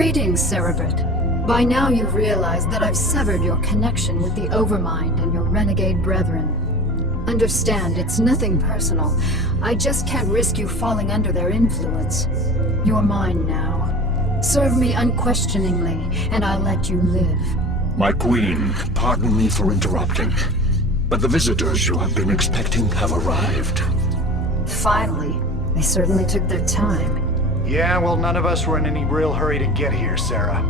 Greetings, Cerebrit. By now you've realized that I've severed your connection with the Overmind and your renegade brethren. Understand, it's nothing personal. I just can't risk you falling under their influence. You're mine now. Serve me unquestioningly, and I'll let you live. My queen, pardon me for interrupting, but the visitors you have been expecting have arrived. Finally. They certainly took their time. Yeah, well, none of us were in any real hurry to get here, Sarah.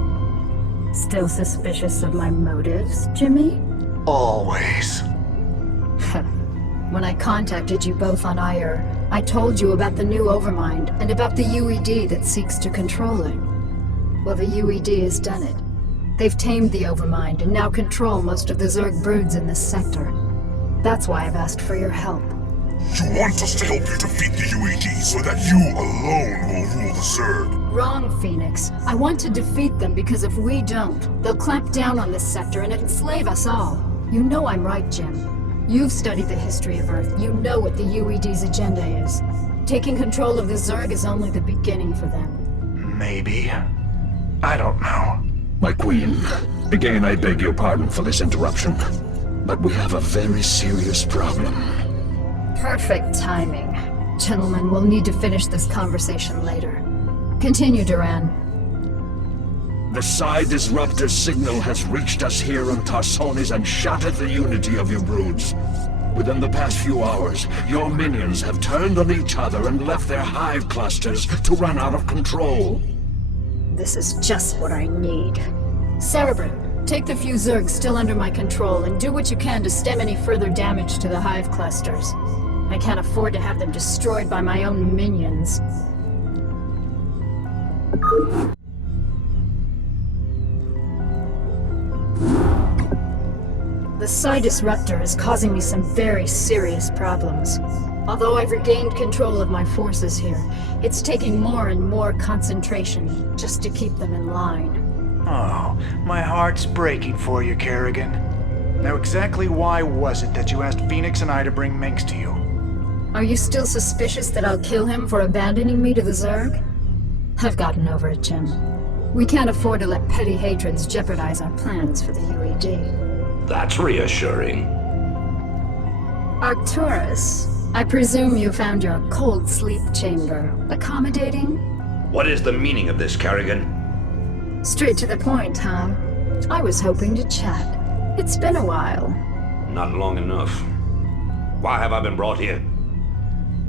Still suspicious of my motives, Jimmy? Always. When I contacted you both on Ire, I told you about the new Overmind and about the UED that seeks to control it. Well, the UED has done it. They've tamed the Overmind and now control most of the Zerg broods in this sector. That's why I've asked for your help. You want us to help you defeat the UED so that you alone will rule the Zerg? Wrong, Phoenix. I want to defeat them because if we don't, they'll clamp down on this sector and enslave us all. You know I'm right, Jim. You've studied the history of Earth. You know what the UED's agenda is. Taking control of the Zerg is only the beginning for them. Maybe. I don't know. My queen, again I beg your pardon for this interruption, but we have a very serious problem. Perfect timing. Gentlemen, we'll need to finish this conversation later. Continue, Duran. The Psi Disruptor's signal has reached us here on Tarsonis and shattered the unity of your broods. Within the past few hours, your minions have turned on each other and left their hive clusters to run out of control. This is just what I need. Cerebrin, take the few Zergs still under my control and do what you can to stem any further damage to the hive clusters. I can't afford to have them destroyed by my own minions. The Psi Disruptor is causing me some very serious problems. Although I've regained control of my forces here, it's taking more and more concentration just to keep them in line. Oh, my heart's breaking for you, Kerrigan. Now exactly why was it that you asked Phoenix and I to bring Minx to you? Are you still suspicious that I'll kill him for abandoning me to the Zerg? I've gotten over it, Jim. We can't afford to let petty hatreds jeopardize our plans for the UED. That's reassuring. Arcturus, I presume you found your cold sleep chamber accommodating? What is the meaning of this, Kerrigan? Straight to the point, huh? I was hoping to chat. It's been a while. Not long enough. Why have I been brought here?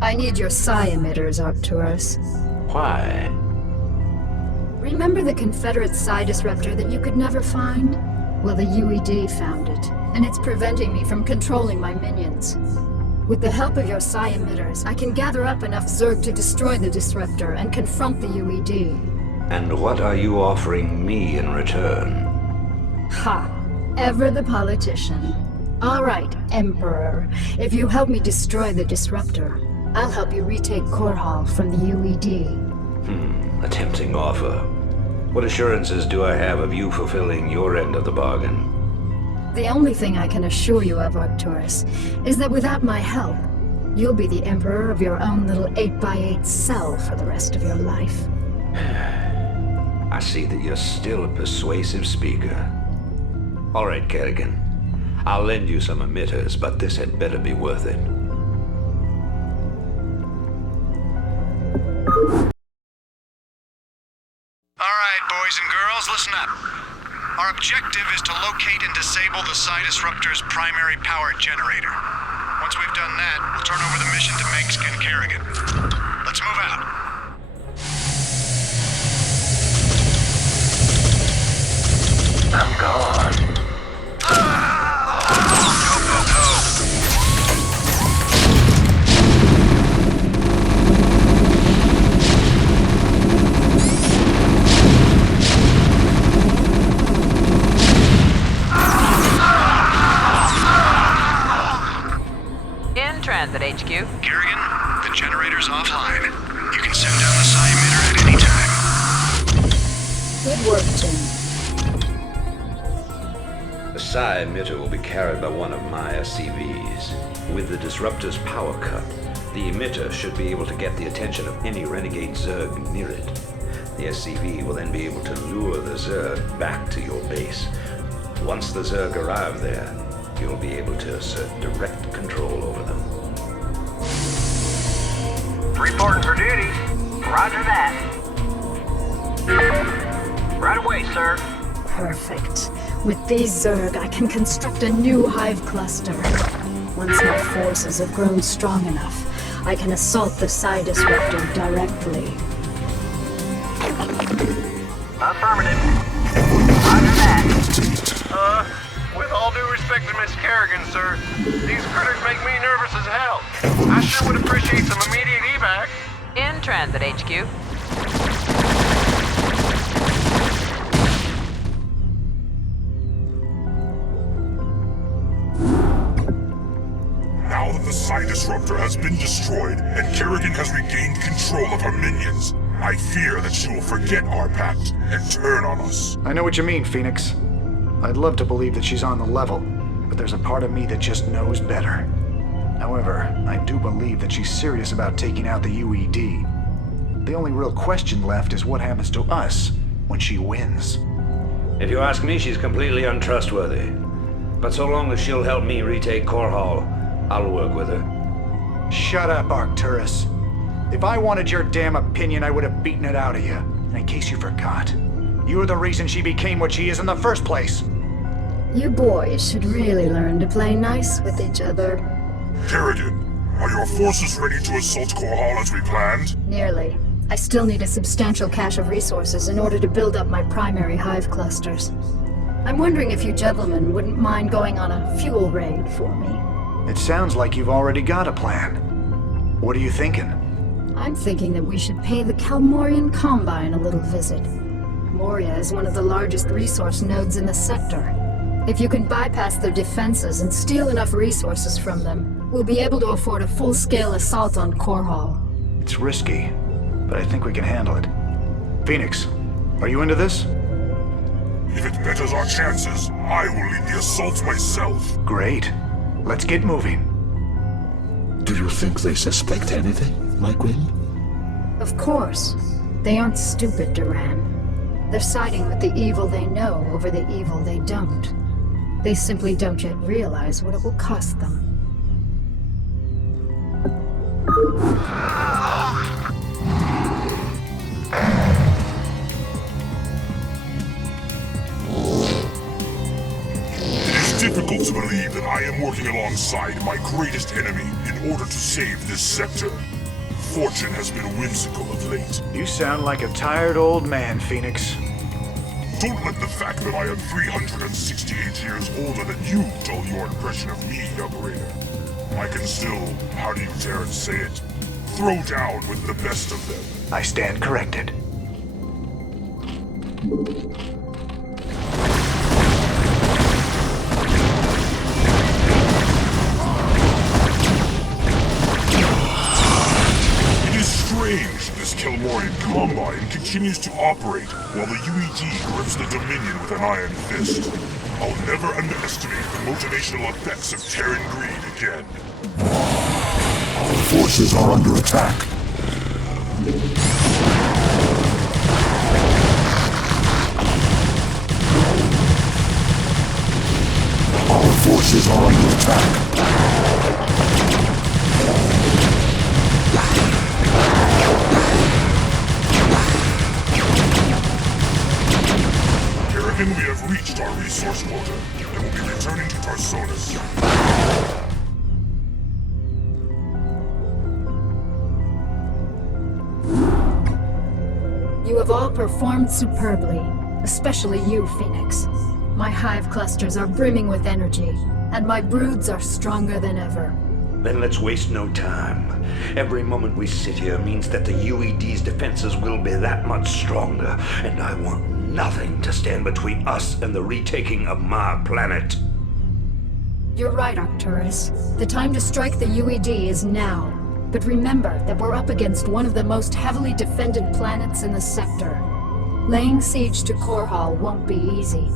I need your psi emitters, Arcturus. Why? Remember the Confederate psi disruptor that you could never find? Well, the UED found it, and it's preventing me from controlling my minions. With the help of your psi emitters, I can gather up enough Zerg to destroy the disruptor and confront the UED. And what are you offering me in return? Ha! Ever the politician. All right, Emperor. If you help me destroy the disruptor, I'll help you retake Korhal from the UED. A tempting offer. What assurances do I have of you fulfilling your end of the bargain? The only thing I can assure you of, Arcturus, is that without my help, you'll be the Emperor of your own little 8x8 cell for the rest of your life. I see that you're still a persuasive speaker. All right, Kerrigan. I'll lend you some emitters, but this had better be worth it. All right, boys and girls, listen up. Our objective is to locate and disable the Psi Disruptor's primary power generator. Once we've done that, we'll turn over the mission to Minx and Kerrigan. Let's move out. I'm gone. In transit, HQ. Kerrigan, the generator's offline. You can send down the Psi emitter at any time. Good work, Jim. The Psi emitter will be carried by one of my SCVs. With the disruptor's power cut, the emitter should be able to get the attention of any renegade Zerg near it. The SCV will then be able to lure the Zerg back to your base. Once the Zerg arrive there, you'll be able to assert direct control over them. Reporting for duty. Roger that. Right away, sir. Perfect. With these Zerg, I can construct a new hive cluster. Once my forces have grown strong enough, I can assault the Psi Disruptor directly. Affirmative. Roger that. With all due respect to Miss Kerrigan, sir, these critters make me nervous as hell. I sure would appreciate some immediate evac. In transit, HQ. Now that the Psi Disruptor has been destroyed and Kerrigan has regained control of her minions, I fear that she will forget our pact and turn on us. I know what you mean, Phoenix. I'd love to believe that she's on the level, but there's a part of me that just knows better. However, I do believe that she's serious about taking out the UED. The only real question left is what happens to us when she wins. If you ask me, she's completely untrustworthy. But so long as she'll help me retake Core Hall, I'll work with her. Shut up, Arcturus. If I wanted your damn opinion, I would have beaten it out of you. And in case you forgot, you're the reason she became what she is in the first place. You boys should really learn to play nice with each other. Kerrigan, are your forces ready to assault Core Hall as we planned? Nearly. I still need a substantial cache of resources in order to build up my primary hive clusters. I'm wondering if you gentlemen wouldn't mind going on a fuel raid for me. It sounds like you've already got a plan. What are you thinking? I'm thinking that we should pay the Kalmorian Combine a little visit. Moria is one of the largest resource nodes in the sector. If you can bypass their defenses and steal enough resources from them, we'll be able to afford a full-scale assault on Core Hall. It's risky, but I think we can handle it. Phoenix, are you into this? If it betters our chances, I will lead the assault myself. Great. Let's get moving. Do you think they suspect anything, my Queen? Of course. They aren't stupid, Duran. They're siding with the evil they know over the evil they don't. They simply don't yet realize what it will cost them. It is difficult to believe that I am working alongside my greatest enemy in order to save this sector. Fortune has been whimsical of late. You sound like a tired old man, Phoenix. Don't let the fact that I am 368 years older than you dull your impression of me, young raider. I can still, how do you dare to say it, throw down with the best of them. I stand corrected. It is strange this Kelmorian Combine continues to operate while the UED grips the Dominion with an iron fist. I'll never underestimate the motivational effects of Terran greed again. Our forces are under attack. Our forces are under attack. Kerrigan, we have reached our resource quota and will be returning to Tarsonis. You have all performed superbly, especially you, Phoenix. My hive clusters are brimming with energy, and my broods are stronger than ever. Then let's waste no time. Every moment we sit here means that the UED's defenses will be that much stronger, and I want nothing to stand between us and the retaking of my planet. You're right, Arcturus. The time to strike the UED is now. But remember that we're up against one of the most heavily defended planets in the sector. Laying siege to Core Hall won't be easy.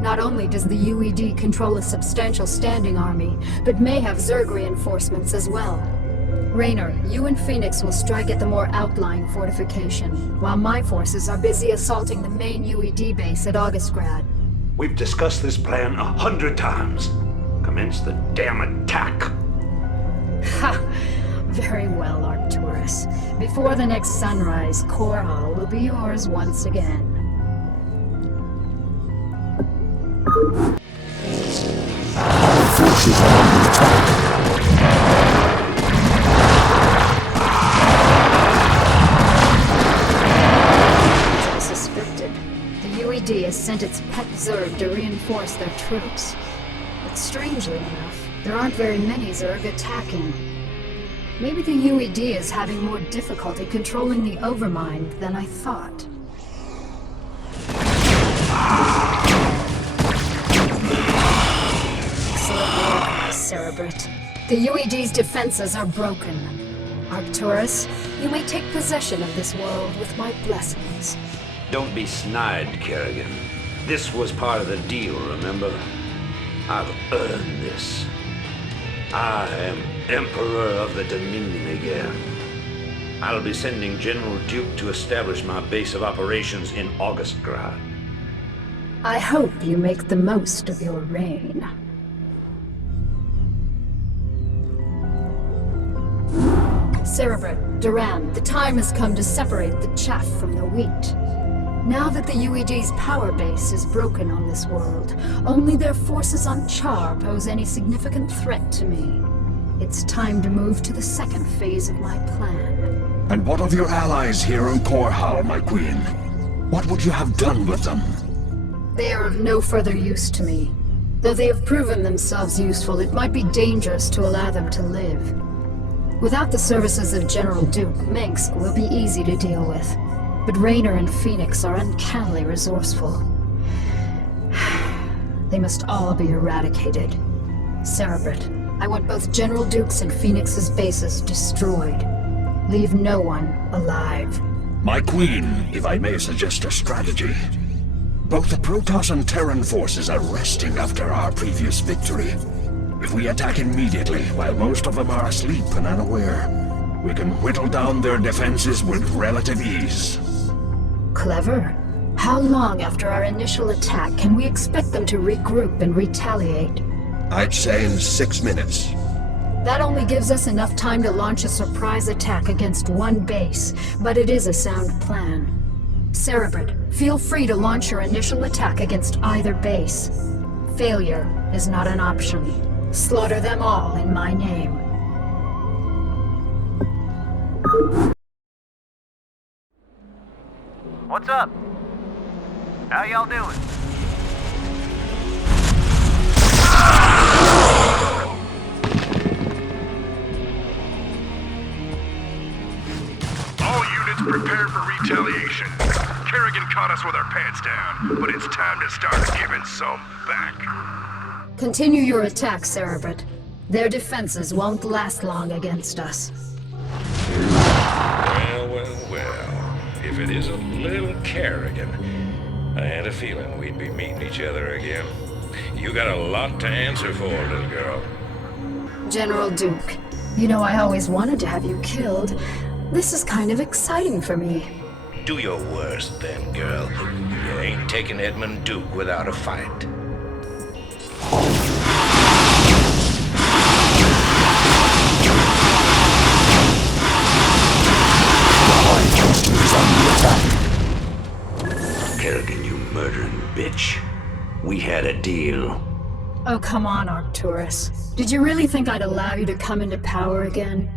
Not only does the UED control a substantial standing army, but may have Zerg reinforcements as well. Raynor, you and Phoenix will strike at the more outlying fortification, while my forces are busy assaulting the main UED base at Augustgrad. We've discussed this plan 100 times. Commence the damn attack. Ha! Very well, Arcturus. Before the next sunrise, Core Hall will be yours once again. As I suspected, the UED has sent its pet Zerg to reinforce their troops. But strangely enough, there aren't very many Zerg attacking. Maybe the UED is having more difficulty controlling the Overmind than I thought. Excellent work, my Cerebrate. The UED's defenses are broken. Arcturus, you may take possession of this world with my blessings. Don't be snide, Kerrigan. This was part of the deal, remember? I've earned this. I am Emperor of the Dominion again. I'll be sending General Duke to establish my base of operations in Augustgrad. I hope you make the most of your reign. Cerebrate, Duran, the time has come to separate the chaff from the wheat. Now that the UED's power base is broken on this world, only their forces on Char pose any significant threat to me. It's time to move to the second phase of my plan. And what of your allies here on Core Hall, my queen? What would you have done with them? They are of no further use to me. Though they have proven themselves useful, it might be dangerous to allow them to live. Without the services of General Duke, Minsk will be easy to deal with. But Raynor and Phoenix are uncannily resourceful. They must all be eradicated. Cerebrate, I want both General Duke's and Phoenix's bases destroyed. Leave no one alive. My queen, if I may suggest a strategy. Both the Protoss and Terran forces are resting after our previous victory. If we attack immediately, while most of them are asleep and unaware, we can whittle down their defenses with relative ease. Clever. How long after our initial attack can we expect them to regroup and retaliate? I'd say in 6 minutes. That only gives us enough time to launch a surprise attack against one base, but it is a sound plan. Cerebrate, feel free to launch your initial attack against either base. Failure is not an option. Slaughter them all in my name. What's up? How y'all doing? All units prepare for retaliation. Kerrigan caught us with our pants down, but it's time to start giving some back. Continue your attack, Cerebrate. Their defenses won't last long against us. Well. If it is a little Kerrigan, I had a feeling we'd be meeting each other again. You got a lot to answer for, little girl. General Duke, you know I always wanted to have you killed. This is kind of exciting for me. Do your worst then, girl. You ain't taking Edmund Duke without a fight. Kerrigan, you murdering bitch. We had a deal. Oh, come on, Arcturus. Did you really think I'd allow you to come into power again?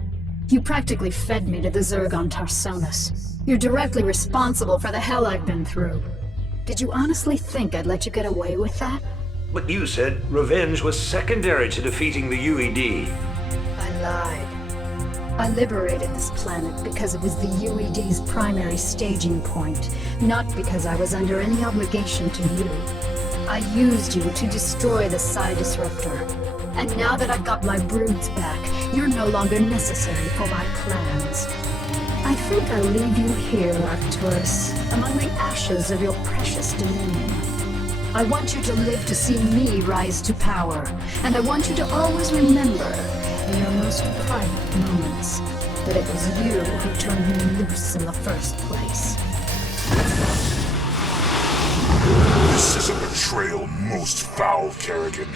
You practically fed me to the Zerg on Tarsonis. You're directly responsible for the hell I've been through. Did you honestly think I'd let you get away with that? But you said revenge was secondary to defeating the UED. I lied. I liberated this planet because it was the UED's primary staging point, not because I was under any obligation to you. I used you to destroy the Psi Disruptor. And now that I've got my broods back, you're no longer necessary for my plans. I think I'll leave you here, Arcturus, among the ashes of your precious dominion. I want you to live to see me rise to power, and I want you to always remember in your most private moments that it was you who turned me loose in the first place. This is a betrayal most foul, Kerrigan.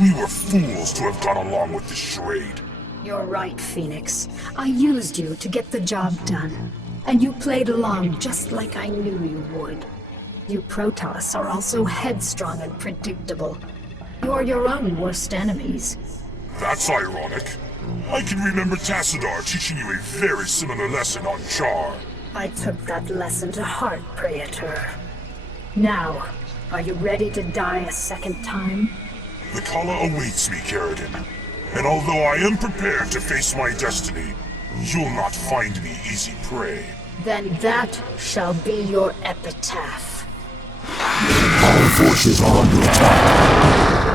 We were fools to have gone along with this charade. You're right, Phoenix. I used you to get the job done. And you played along just like I knew you would. You Protoss are also headstrong and predictable. You're your own worst enemies. That's ironic. I can remember Tassadar teaching you a very similar lesson on Char. I took that lesson to heart, Praetor. Now, are you ready to die a second time? The Kala awaits me, Kerrigan. And although I am prepared to face my destiny, you'll not find me easy prey. Then that shall be your epitaph. Our forces are under attack.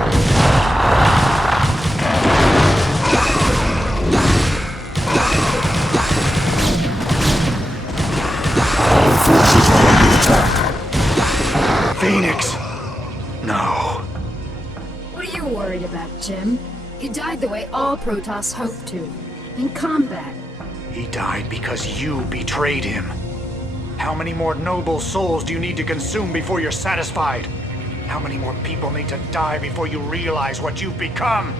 Our forces are under attack. Phoenix! No. What are you worried about, Jim? He died the way all Protoss hoped to. In combat. He died because you betrayed him. How many more noble souls do you need to consume before you're satisfied? How many more people need to die before you realize what you've become?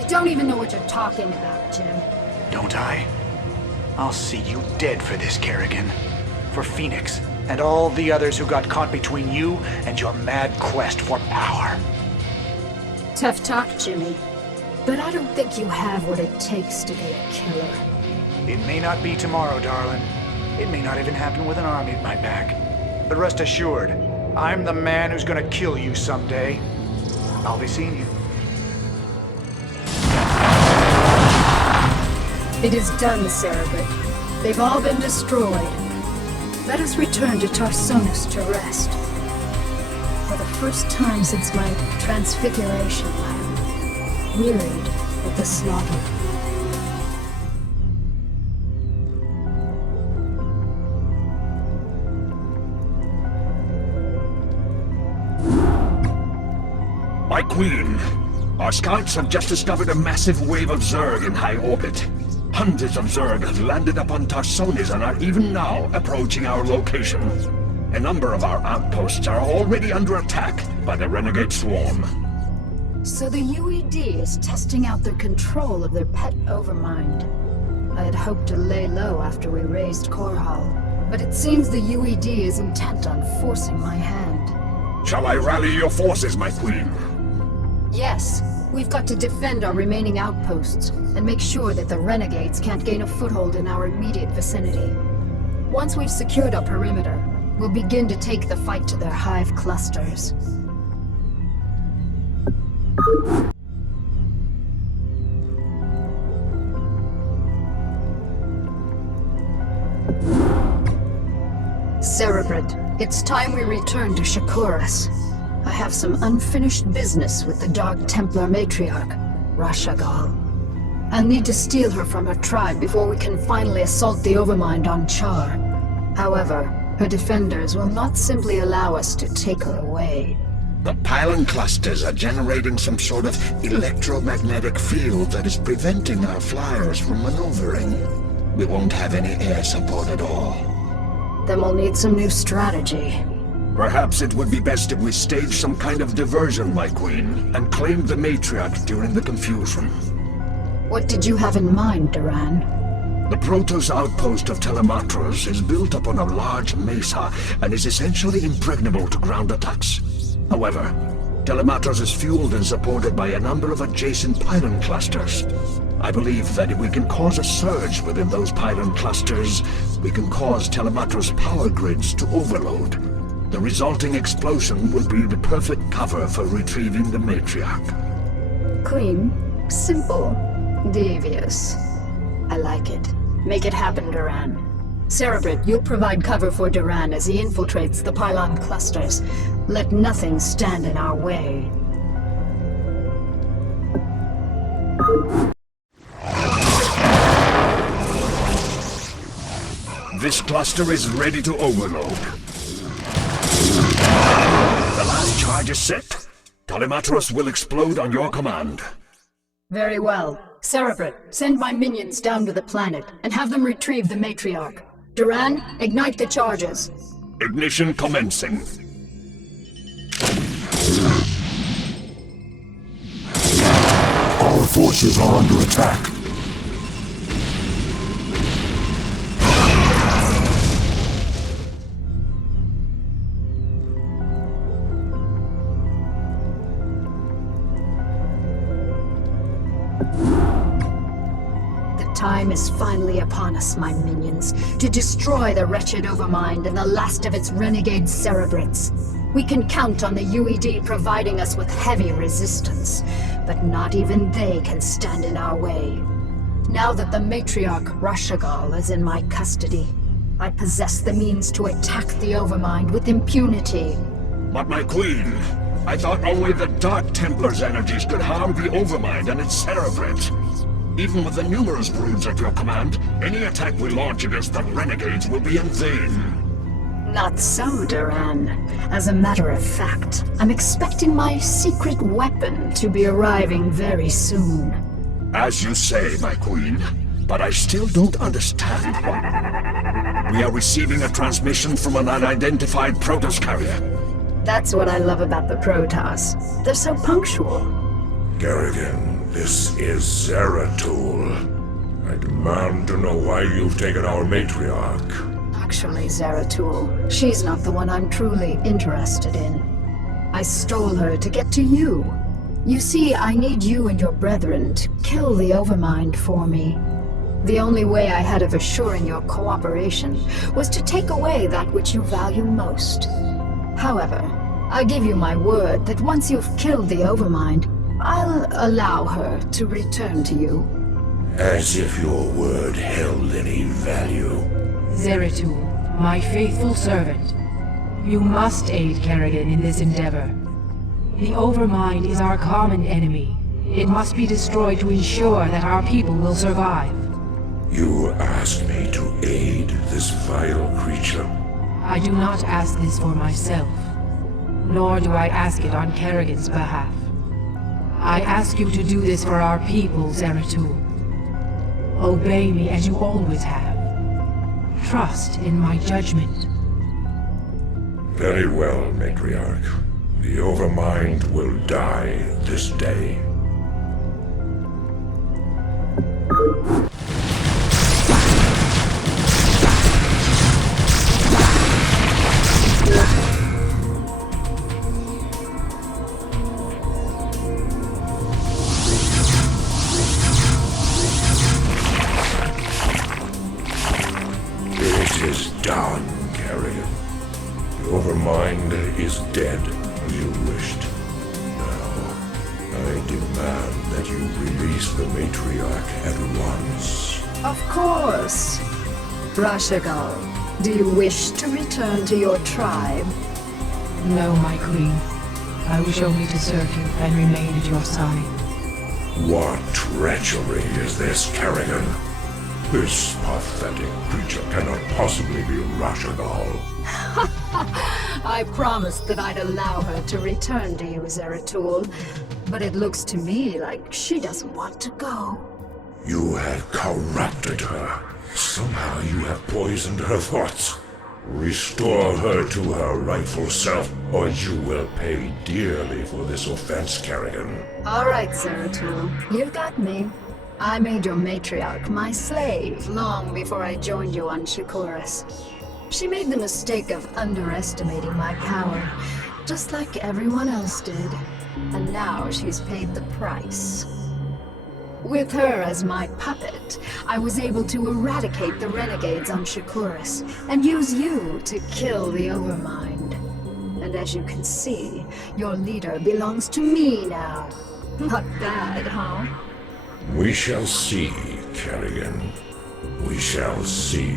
You don't even know what you're talking about, Jim. Don't I? I'll see you dead for this, Kerrigan. For Phoenix, and all the others who got caught between you and your mad quest for power. Tough talk, Jimmy. But I don't think you have what it takes to be a killer. It may not be tomorrow, darling. It may not even happen with an army at my back. But rest assured, I'm the man who's gonna kill you someday. I'll be seeing you. It is done, Cerebrit. They've all been destroyed. Let us return to Tarsonis to rest. For the first time since my transfiguration, I'm wearied of the slaughter. My queen, our scouts have just discovered a massive wave of Zerg in high orbit. Hundreds of Zerg have landed upon Tarsonis and are even now approaching our location. A number of our outposts are already under attack by the renegade swarm. So the UED is testing out their control of their pet overmind. I had hoped to lay low after we raised Korhal, but it seems the UED is intent on forcing my hand. Shall I rally your forces, my queen? Yes, we've got to defend our remaining outposts and make sure that the renegades can't gain a foothold in our immediate vicinity. Once we've secured our perimeter, we'll begin to take the fight to their hive clusters. Cerebrit, it's time we return to Shakuras. I have some unfinished business with the Dark Templar matriarch, Rashagal. I'll need to steal her from her tribe before we can finally assault the Overmind on Char. However, her defenders will not simply allow us to take her away. The pylon clusters are generating some sort of electromagnetic field that is preventing our flyers from maneuvering. We won't have any air support at all. Then we'll need some new strategy. Perhaps it would be best if we stage some kind of diversion, my queen, and claim the matriarch during the confusion. What did you have in mind, Duran? The Protoss outpost of Telematros is built upon a large mesa and is essentially impregnable to ground attacks. However, Telematros is fueled and supported by a number of adjacent pylon clusters. I believe that if we can cause a surge within those pylon clusters, we can cause Telematros power grids to overload. The resulting explosion will be the perfect cover for retrieving the matriarch. Clean, simple, devious. I like it. Make it happen, Duran. Cerebrit, you'll provide cover for Duran as he infiltrates the pylon clusters. Let nothing stand in our way. This cluster is ready to overload. The last charge is set. Telematros will explode on your command. Very well. Cerebrate, send my minions down to the planet and have them retrieve the matriarch. Duran, ignite the charges. Ignition commencing. Our forces are under attack. The time is finally upon us, my minions, to destroy the wretched Overmind and the last of its renegade cerebrates. We can count on the UED providing us with heavy resistance, but not even they can stand in our way. Now that the matriarch Rashagal is in my custody, I possess the means to attack the Overmind with impunity. But my queen, I thought only the Dark Templar's energies could harm the Overmind and its cerebrate. Even with the numerous broods at your command, any attack we launch against the renegades will be in vain. Not so, Duran. As a matter of fact, I'm expecting my secret weapon to be arriving very soon. As you say, my queen, but I still don't understand why. We are receiving a transmission from an unidentified Protoss carrier. That's what I love about the Protoss. They're so punctual. Kerrigan, this is Zeratul. I demand to know why you've taken our matriarch. Actually, Zeratul, she's not the one I'm truly interested in. I stole her to get to you. You see, I need you and your brethren to kill the Overmind for me. The only way I had of assuring your cooperation was to take away that which you value most. However, I give you my word that once you've killed the Overmind, I'll allow her to return to you. As if your word held any value. Zeratul, my faithful servant. You must aid Kerrigan in this endeavor. The Overmind is our common enemy. It must be destroyed to ensure that our people will survive. You asked me to aid this vile creature? I do not ask this for myself, nor do I ask it on Kerrigan's behalf. I ask you to do this for our people, Zeratul. Obey me as you always have. Trust in my judgment. Very well, Matriarch. The Overmind will die this day. It is done, Kerrigan. The Overmind is dead, as you wished. Now, I demand that you release the Matriarch at once. Of course. Rashagal, do you wish to return to your tribe? No, my queen. I wish only to serve you and remain at your side. What treachery is this, Kerrigan? This pathetic creature cannot possibly be Rashagal. I promised that I'd allow her to return to you, Zeratul, but it looks to me like she doesn't want to go. You have corrupted her. Somehow you have poisoned her thoughts. Restore her to her rightful self, or you will pay dearly for this offense, Kerrigan. All right, Zeratul, you've got me. I made your matriarch my slave long before I joined you on Shakuras. She made the mistake of underestimating my power, just like everyone else did. And now she's paid the price. With her as my puppet, I was able to eradicate the renegades on Shakuras and use you to kill the Overmind. And as you can see, your leader belongs to me now. Not bad, huh? We shall see, Kerrigan. We shall see.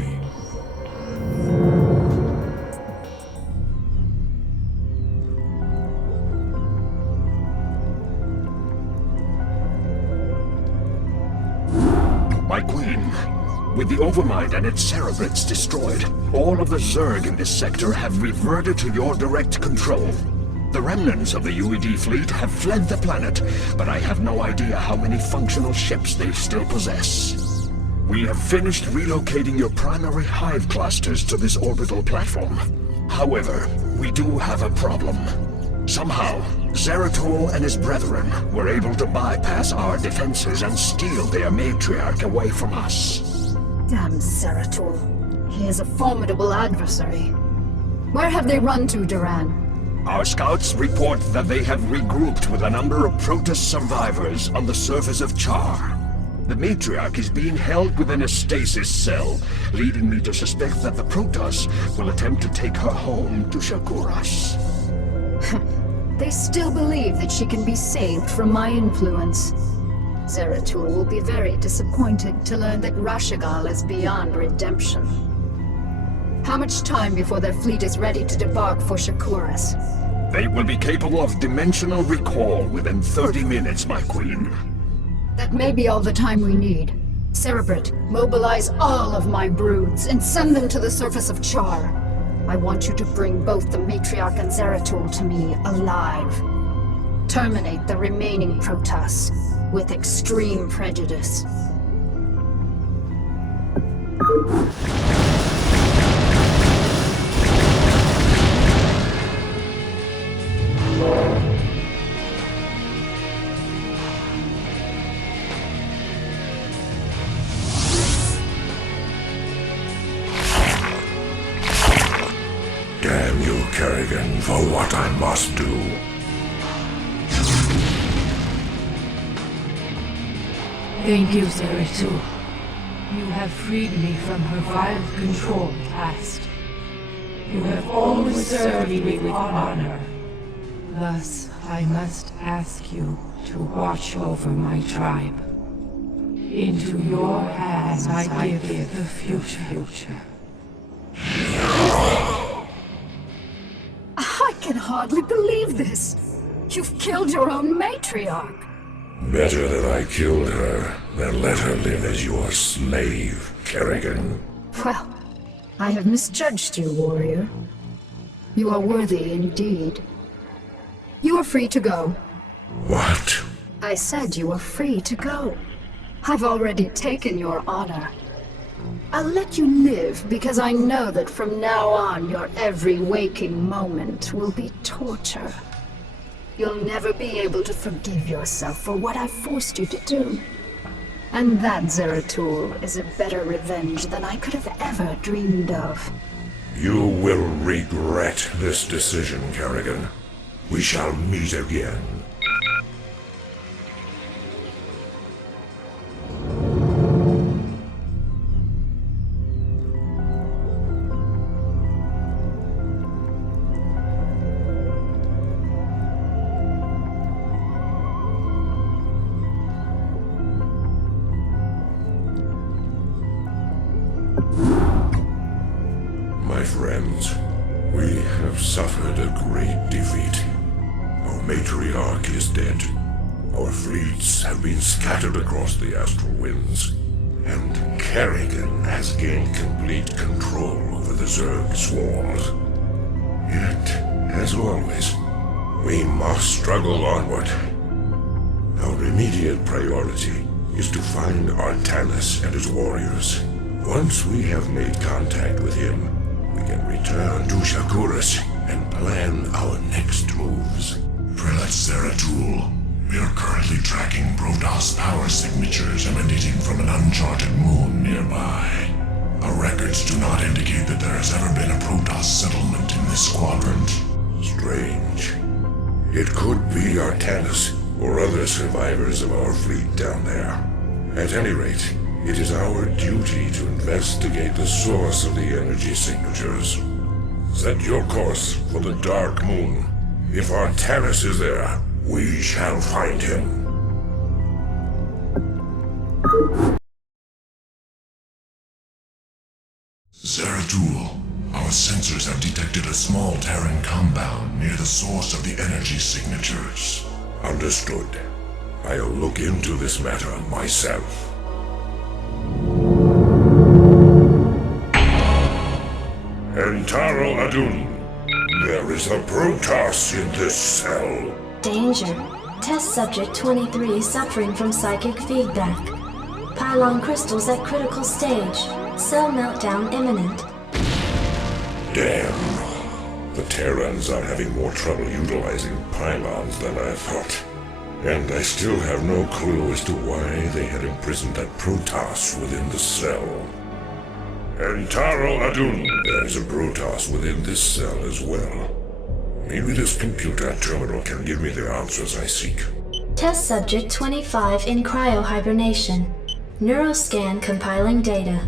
My queen, with the Overmind and its cerebrates destroyed, all of the Zerg in this sector have reverted to your direct control. The remnants of the UED fleet have fled the planet, but I have no idea how many functional ships they still possess. We have finished relocating your primary hive clusters to this orbital platform. However, we do have a problem. Somehow, Zeratul and his brethren were able to bypass our defenses and steal their matriarch away from us. Damn Zeratul. He is a formidable adversary. Where have they run to, Duran? Our scouts report that they have regrouped with a number of Protoss survivors on the surface of Char. The matriarch is being held within a stasis cell, leading me to suspect that the Protoss will attempt to take her home to Shakuras. They still believe that she can be saved from my influence. Zeratul will be very disappointed to learn that Rashagal is beyond redemption. How much time before their fleet is ready to debark for Shakuras? They will be capable of dimensional recall within 30 minutes, my queen. That may be all the time we need. Cerebrate, mobilize all of my broods and send them to the surface of Char. I want you to bring both the Matriarch and Zeratul to me alive. Terminate the remaining Protoss with extreme prejudice. Damn you, Kerrigan, for what I must do. Thank you, Zeratul. You have freed me from her vile control past. You have always served me with honor. Thus, I must ask you to watch over my tribe. Into your hands I give the future. I can hardly believe this. You've killed your own matriarch. Better that I killed her than let her live as your slave, Kerrigan. Well, I have misjudged you, warrior. You are worthy indeed. You are free to go. What? I said you are free to go. I've already taken your honor. I'll let you live because I know that from now on your every waking moment will be torture. You'll never be able to forgive yourself for what I forced you to do. And that, Zeratul, is a better revenge than I could have ever dreamed of. You will regret this decision, Kerrigan. We shall meet again. My friends, we have suffered a great defeat. Our matriarch is dead. Our fleets have been scattered across the astral winds. And Kerrigan has gained complete control over the Zerg swarms. Yet, as always, we must struggle onward. Our immediate priority is to find Artanis and his warriors. Once we have made contact with him, we can return to Shakuras and plan our next moves. Prelate Zeratul, we are currently tracking Protoss power signatures emanating from an uncharted moon nearby. Our records do not indicate that there has ever been a Protoss settlement in this quadrant. Strange. It could be Artanis or other survivors of our fleet down there. At any rate, it is our duty to investigate the source of the energy signatures. Set your course for the Dark Moon. If Artanis is there, we shall find him. Zeratul, our sensors have detected a small Terran compound near the source of the energy signatures. Understood. I'll look into this matter myself. Entaro Adun, There is a Protoss in this cell. Danger. Test subject 23 suffering from psychic feedback. Pylon crystals at critical stage. Cell meltdown imminent. Damn. The Terrans are having more trouble utilizing pylons than I thought. And I still have no clue as to why they had imprisoned that Protoss within the cell. And Taro Adun, there's a Protoss within this cell as well. Maybe this computer terminal can give me the answers I seek. Test subject 25 in cryohibernation. Neuroscan compiling data.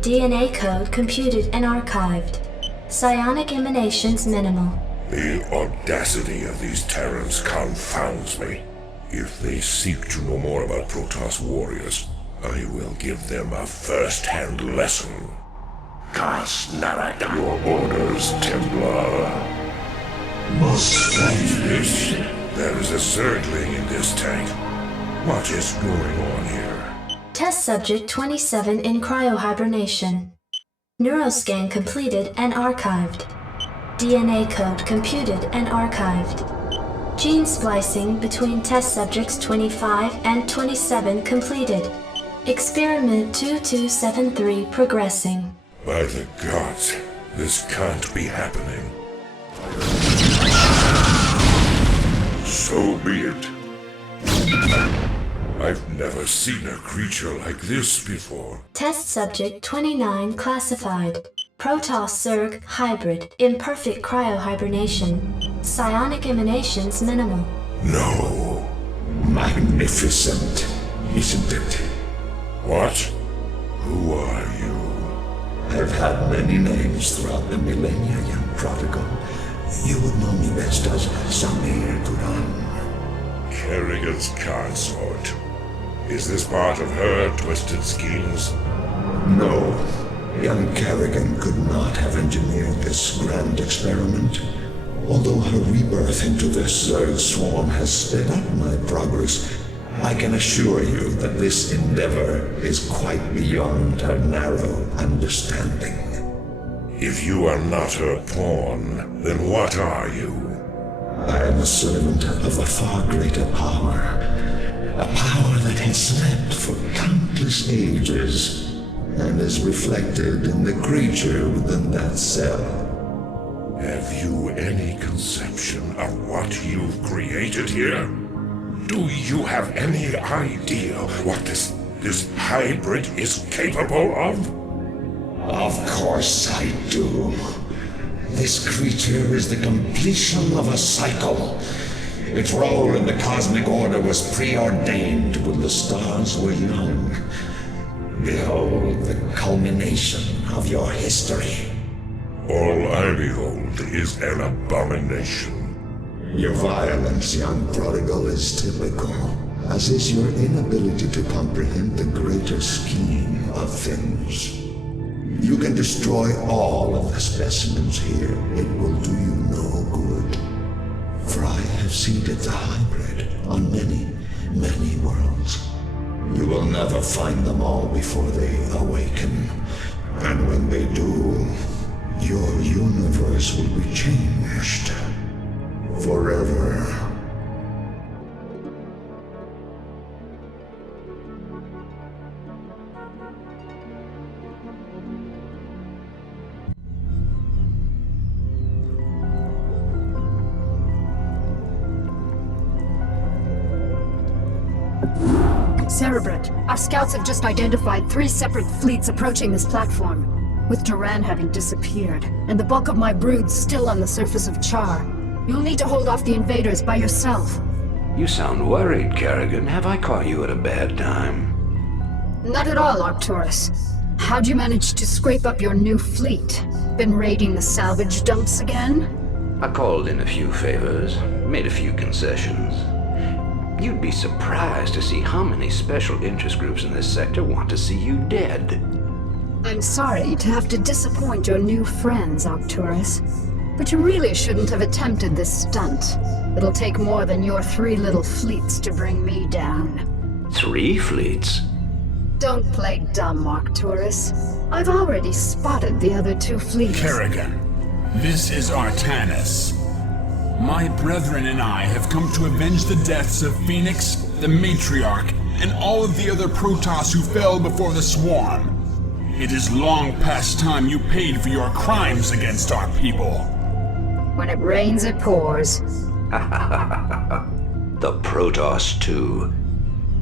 DNA code computed and archived. Psionic emanations minimal. The audacity of these Terrans confounds me. If they seek to know more about Protoss warriors, I will give them a first-hand lesson. Cast Narak, your orders, Templar. Must fight this. There is a Zergling in this tank. What is going on here? Test subject 27 in cryohibernation. Neuroscan completed and archived. DNA code computed and archived. Gene splicing between test subjects 25 and 27 completed. Experiment 2273 progressing. By the gods, this can't be happening. So be it. I've never seen a creature like this before. Test subject 29 classified. Protoss Zerg hybrid, imperfect cryohibernation. Psionic emanations minimal. No. Magnificent, isn't it? What? Who are you? I've had many names throughout the millennia, young prodigal. You would know me best as Samir Duran. Kerrigan's consort. Is this part of her twisted schemes? No. Young Kerrigan could not have engineered this grand experiment. Although her rebirth into this Zerg swarm has sped up my progress, I can assure you that this endeavor is quite beyond her narrow understanding. If you are not her pawn, then what are you? I am a servant of a far greater power. A power that has slept for countless ages, and is reflected in the creature within that cell. Have you any conception of what you've created here? Do you have any idea what this hybrid is capable of? Of course I do. This creature is the completion of a cycle. Its role in the cosmic order was preordained when the stars were young. Behold the culmination of your history. All I behold is an abomination. Your violence, young prodigal, is typical, as is your inability to comprehend the greater scheme of things. You can destroy all of the specimens here. It will do you no good. For I have seeded the hybrid on many, many worlds. You will never find them all before they awaken. And when they do, your universe will be changed. Forever. Cerebrate, our scouts have just identified 3 separate fleets approaching this platform, with Duran having disappeared, and the bulk of my broods still on the surface of Char. You'll need to hold off the invaders by yourself. You sound worried, Kerrigan. Have I caught you at a bad time? Not at all, Arcturus. How'd you manage to scrape up your new fleet? Been raiding the salvage dumps again? I called in a few favors, made a few concessions. You'd be surprised to see how many special interest groups in this sector want to see you dead. I'm sorry to have to disappoint your new friends, Arcturus. But you really shouldn't have attempted this stunt. It'll take more than your 3 little fleets to bring me down. 3 fleets? Don't play dumb, Arcturus. I've already spotted the other 2 fleets. Kerrigan, This is Artanis. My brethren and I have come to avenge the deaths of Phoenix, the Matriarch, and all of the other Protoss who fell before the Swarm. It is long past time you paid for your crimes against our people. When it rains, it pours. The Protoss, too.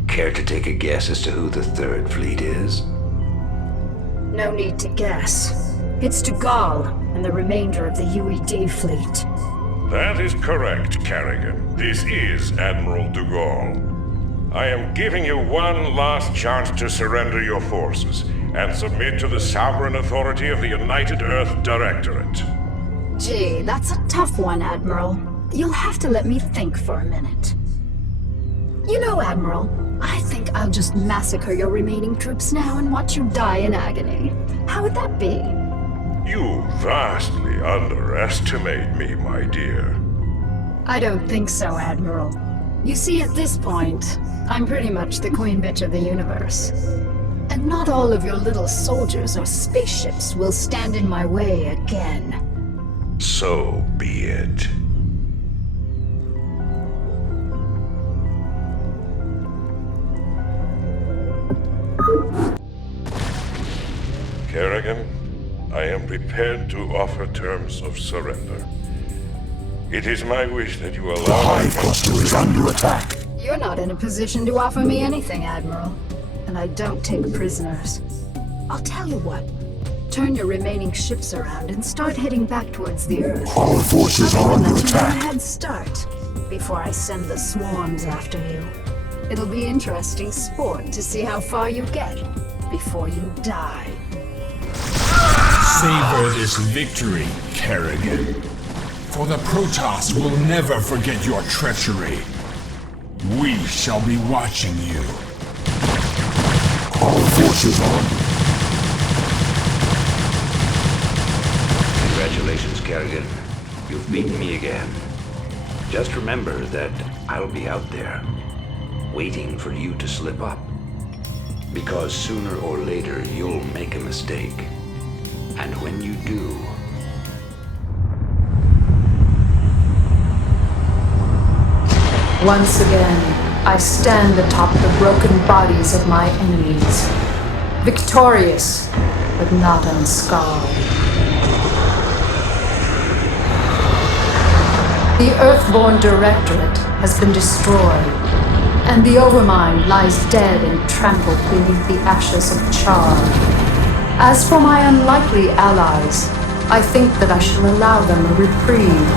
Care to take a guess as to who the Third Fleet is? No need to guess. It's Dugal and the remainder of the UED fleet. That is correct, Kerrigan. This is Admiral Dugal. I am giving you one last chance to surrender your forces and submit to the sovereign authority of the United Earth Directorate. Gee, that's a tough one, Admiral. You'll have to let me think for a minute. You know, Admiral, I think I'll just massacre your remaining troops now and watch you die in agony. How would that be? You vastly underestimate me, my dear. I don't think so, Admiral. You see, at this point, I'm pretty much the queen bitch of the universe. And not all of your little soldiers or spaceships will stand in my way again. So be it. Kerrigan, I am prepared to offer terms of surrender. It is my wish that you allow... The Hive Cluster is under attack. You're not in a position to offer me anything, Admiral. And I don't take prisoners. I'll tell you what. Turn your remaining ships around and start heading back towards the Earth. Our forces are under attack. A head start before I send the swarms after you. It'll be interesting sport to see how far you get before you die. Savor this victory, Kerrigan. For the Protoss will never forget your treachery. We shall be watching you. Our forces are under... Congratulations, Kerrigan. You've beaten me again. Just remember that I'll be out there, waiting for you to slip up. Because sooner or later, you'll make a mistake. And when you do... Once again, I stand atop the broken bodies of my enemies. Victorious, but not unscarred. The Earthborn Directorate has been destroyed, and the Overmind lies dead and trampled beneath the ashes of Char. As for my unlikely allies, I think that I shall allow them a reprieve.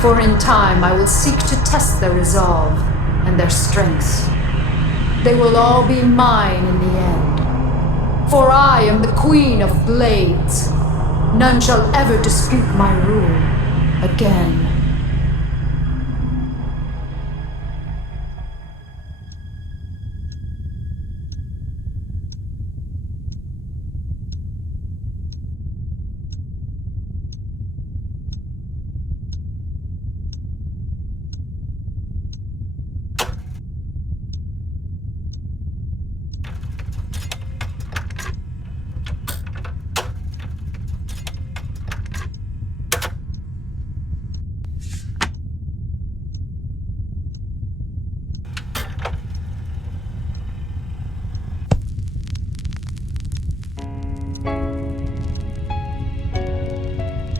For in time I will seek to test their resolve and their strengths. They will all be mine in the end. For I am the Queen of Blades. None shall ever dispute my rule again.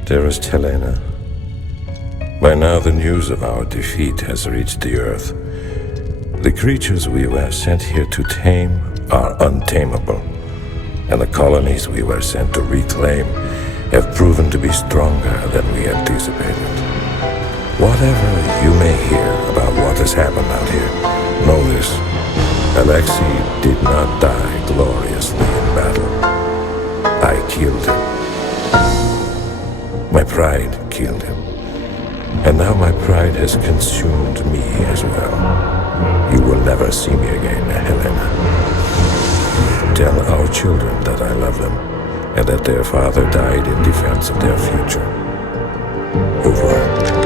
Dearest Helena, by now the news of our defeat has reached the Earth. The creatures we were sent here to tame are untamable, and the colonies we were sent to reclaim have proven to be stronger than we anticipated. Whatever you may hear about what has happened out here, know this: Alexei did not die gloriously in battle. I killed him. My pride killed him. And now my pride has consumed me as well. You will never see me again, Helena. Tell our children that I love them, and that their father died in defense of their future. Over.